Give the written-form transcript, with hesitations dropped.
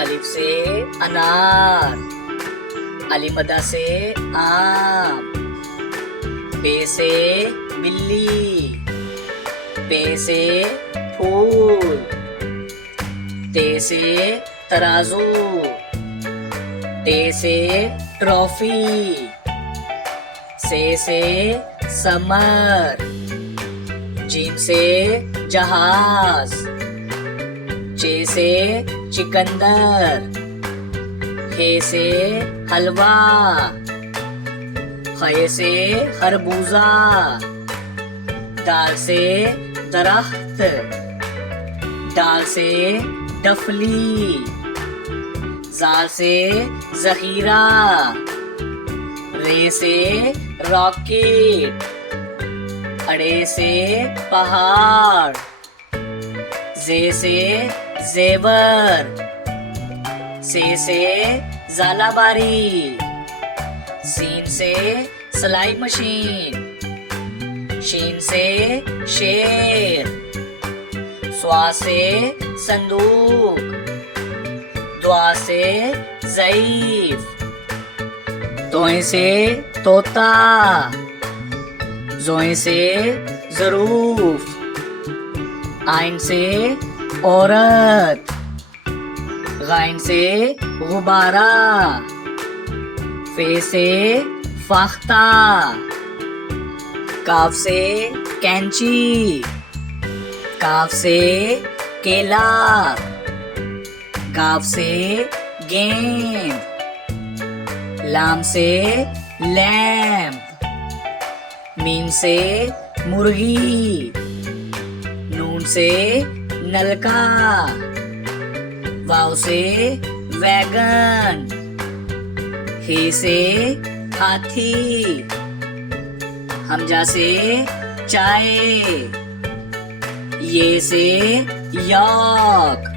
अलिफ से अनार, अलिमदा से आम, बे से बिल्ली, पे से फूल, ते से तराजू, टे से ट्रॉफी, से समर, जीम से जहाज, चे से चिकंदर, हे से हलवा, खे से खरबूजा, दाल से दरख्त, दाल से डफली, जाल से जखीरा, रे से रॉकेट, अड़े से पहाड़, जे से जेवर, से जालाबारी, सीन से सिलाई मशीन, शीन से शेर, स्वा से संदूक, दुआ से ज़ईफ, तोए से तोता, जोए से ज़रूफ, आइन से औरत, गाइन से गुब्बारा, फे से फाख्ता, काफ से कैंची, काफ से केला, गाफ से गेंद, लाम से लैम्प, मीम से मुर्गी, नून से नलका, वाव से वैगन, हे से हाथी, हमजा से चाय, ये से यॉक,